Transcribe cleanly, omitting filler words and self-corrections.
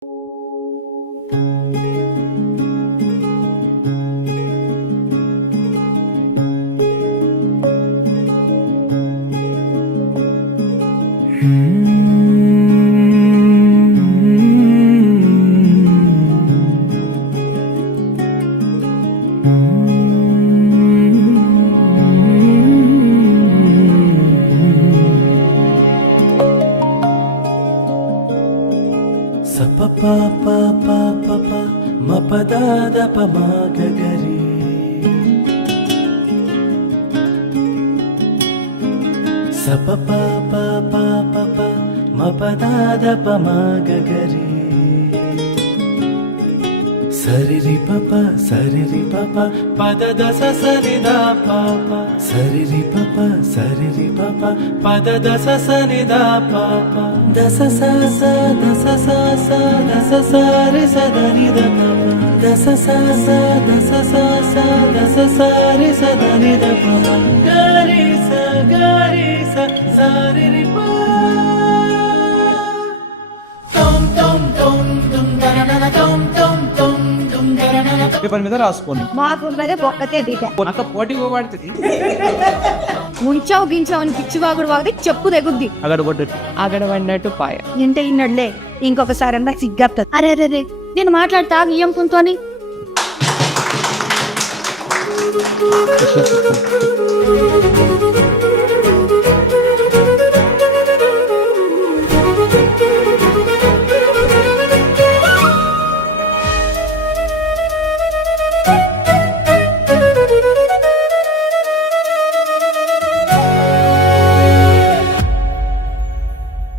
Sa pa pa pa pa pa ma pa da da pa ma ga ga re. Sa pa pa pa pa pa pa ma pa da da pa ma ga ga re. Sari ri pa pa pa da da sa sa ni da pa pa. Sari ri pa pa da da sa sa ni da pa pa. Da sa sa sa da sa sa sa da sa sa re sa da ni da pa pa. Da sa sa sa da sa sa sa da sa sa re sa da ni da pa pa. Ga re sa sa re ri pa. Tom tom tom tom da na na tom tom tom. Paper మీద రాసుకోండి. మాకు ఉన్నదే ఒక్కతే డీట అక్క పోటీ పోబడుతుంది. ముంచావు గించావు అని పిచ్చివాగుడు వాగితే చెప్పు తెగుద్ది. అగడ పడినట్టు పాయ. ఇంటే ఇన్నడులే ఇంకొకసారి అన్నా సిగ్గప్తుంది. అరే రే రే నేను మాట్లాడతా ఇయ్యం పుంతోని